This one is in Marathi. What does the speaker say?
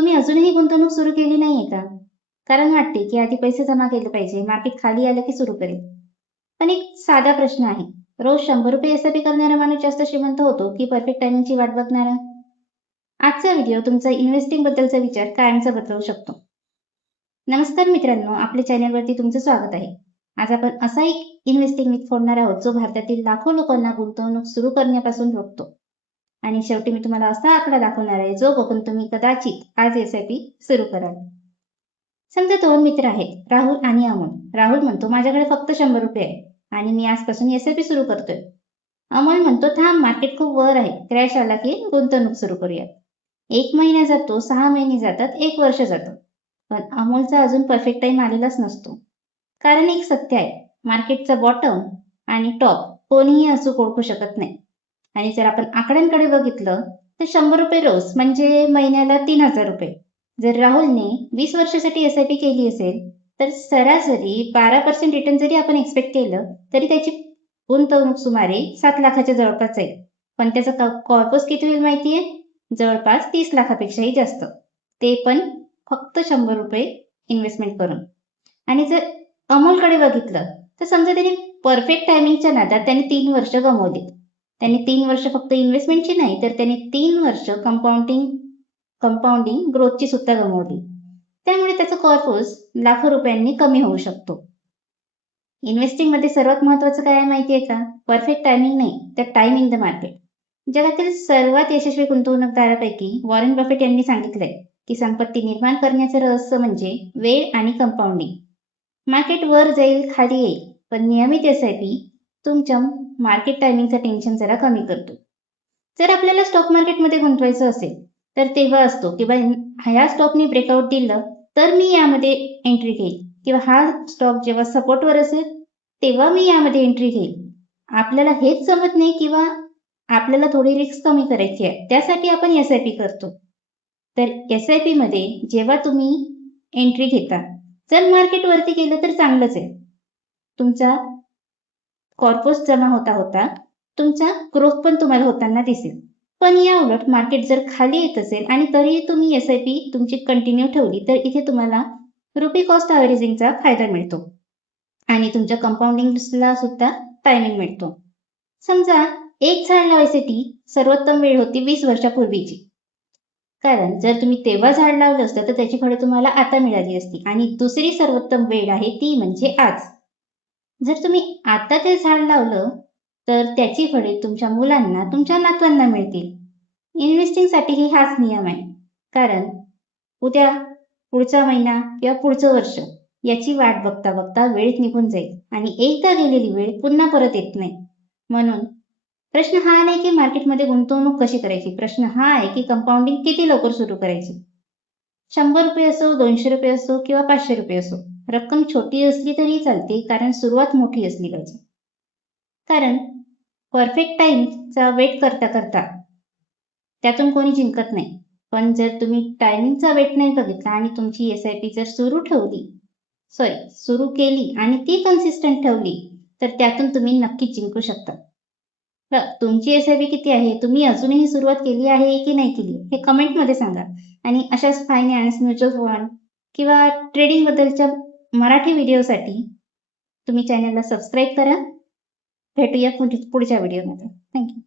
तुम्ही अजूनही गुंतवणूक सुरू केली नाहीये का? कारण वाटते की आधी पैसे जमा केले पाहिजे, मार्केट खाली आलं की सुरू करेल. पण एक साधा प्रश्न आहे. रोज 100 रुपये एस-आय-पी करणारा माणूस जास्त श्रीमंत होतो की परफेक्ट टायमिंगची वाट बघणारा? आजचा व्हिडिओ तुमचा इन्व्हेस्टिंग बद्दलचा विचार कायमचा बदलवू शकतो. नमस्कार मित्रांनो, आपल्या चॅनलवरती तुमचं स्वागत आहे. आज आपण असा एक इन्व्हेस्टिंग मिथ फोडणार आहोत जो भारतातील लाखो लोकांना गुंतवणूक सुरू करण्यापासून रोखतो. आणि शेवटी मी तुम्हाला असा आकडा दाखवणार आहे जो बघून तुम्ही कदाचित आज एस-आय-पी सुरू कराल. समजा दोन मित्र आहेत, राहुल आणि अमोल. राहुल म्हणतो माझ्याकडे फक्त 100 रुपये आहे आणि मी आजपासून एस-आय-पी सुरू करतोय. अमोल म्हणतो थांब, मार्केट खूप वर आहे, क्रॅश आला की गुंतवणूक सुरू करूया. 1 महिना जातो, 6 महिने जातात, 1 वर्ष जातं. पण अमोलचा अजून परफेक्ट टाइम आलेलाच नसतो. कारण एक सत्य आहे, मार्केटचा बॉटम आणि टॉप कोणीही अचूक ओळखू शकत नाही. आणि जर आपण आकड्यांकडे बघितलं तर 100 रुपये रोज म्हणजे महिन्याला 3000 रुपये. जर राहुलने 20 वर्षासाठी एस-आय-पी केली असेल तर सरासरी 12% रिटर्न जरी आपण एक्सपेक्ट केलं तरी त्याची गुंतवणूक सुमारे 7 लाखाच्या जवळपास जाईल. पण त्याचा कॉर्पस किती होईल माहितीये? जवळपास 30 लाखापेक्षाही जास्त. ते पण फक्त 100 रुपये इन्व्हेस्टमेंट करून. आणि जर अमोलकडे बघितलं तर समजा त्यांनी परफेक्ट टायमिंगच्या नादात त्यांनी 3 वर्ष गमावली. त्यांनी 3 वर्ष फक्त इन्व्हेस्टमेंटची नाही तर त्यांनी 3 वर्ष कंपाऊंडिंग ग्रोथची सुद्धा गमावली. त्यामुळे त्याचा कॉर्पस लाखो रुपयांनी कमी होऊ शकतो. इन्व्हेस्टिंग मध्ये सर्वात महत्वाचं काय आहे माहितीये का? परफेक्ट टायमिंग नाही तर टाइम इन द मार्केट. जगातील सर्वात यशस्वी गुंतवणूकदारापैकी वॉरेन बफेट यांनी सांगितलंय की संपत्ती निर्माण करण्याचे रहस्य म्हणजे वेळ आणि कंपाऊंडिंग. मार्केट वर जाईल, खाली येईल, पण नियमित एस-आय-पी तुमच्या मार्केट टायमिंगचं टेन्शन जरा कमी करतो. जर आपल्याला स्टॉक मार्केटमध्ये गुंतवायचं असेल तर तेव्हा असतो किंवा ह्या स्टॉकने ब्रेकआउट दिलं तर मी यामध्ये एंट्री घेईल, किंवा हा स्टॉक जेव्हा सपोर्टवर असेल तेव्हा मी यामध्ये एंट्री घेईल. आपल्याला हेच जमत नाही किंवा आपल्याला थोडी रिस्क कमी करायची आहे, त्यासाठी आपण एस-आय-पी करतो. तर एस-आय-पी मध्ये जेव्हा तुम्ही एंट्री घेता, जर मार्केट वरती गेलं तर चांगलंच आहे, तुमचा कॉर्पस जमा होता होता तुमचा ग्रोथ पण तुम्हाला होताना दिसेल. पण या उलट मार्केट जर खाली येत असेल आणि तरीही तुम्ही एस-आय-पी तुमची कंटिन्यू ठेवली तर इथे तुम्हाला रुपी कॉस्ट ॲव्हरेजिंगचा फायदा मिळतो आणि तुमच्या कंपाऊंडिंगला सुद्धा टायमिंग मिळतो. समजा एक झाड लावायसाठी सर्वोत्तम वेळ होती 20 वर्षापूर्वीची. कारण जर तुम्ही तेव्हा झाड लावलं असतं तर त्याची फळे तुम्हाला आता मिळाली असती. आणि दुसरी सर्वोत्तम वेळ आहे ती म्हणजे आज. जर तुम्ही आता ते झाड लावलं तर त्याची फळे तुमच्या मुलांना, तुमच्या नातवांना मिळतील. इन्व्हेस्टिंगसाठीही हाच नियम आहे. कारण उद्या, पुढचा महिना किंवा पुढचं वर्ष याची वाट बघता बघता वेळ निघून जाईल आणि एकदा गेलेली वेळ पुन्हा परत येत नाही. म्हणून प्रश्न हा नाही की मार्केटमध्ये गुंतवणूक कशी करायची, प्रश्न हा आहे की कंपाऊंडिंग किती लवकर सुरू करायची. 100 रुपये असो, 200 रुपये असो किंवा 500 रुपये असो, रक्कम छोटी असली तरी चालते, कारण सुरुवात मोठी असली पाहिजे. कारण परफेक्ट टाइमचा वेट करता करता त्यातून कोणी जिंकत नाही. पण जर तुम्ही टायमिंगचा वेट नाही बघितला आणि तुमची एस-आय-पी जर सुरू केली आणि ती कन्सिस्टंट ठेवली तर त्यातून तुम्ही नक्कीच जिंकू शकता. तुमची एस-आय-पी किती आहे? तुम्ही अजूनही सुरुवात केली आहे की नाही केली हे कमेंटमध्ये सांगा. आणि अशाच फायनान्स, म्युच्युअल फंड किंवा ट्रेडिंग बद्दलच्या मराठी व्हिडिओसाठी तुम्ही चॅनलला सबस्क्राईब करा. भेटूया पुढच्या व्हिडिओमध्ये. थँक्यू.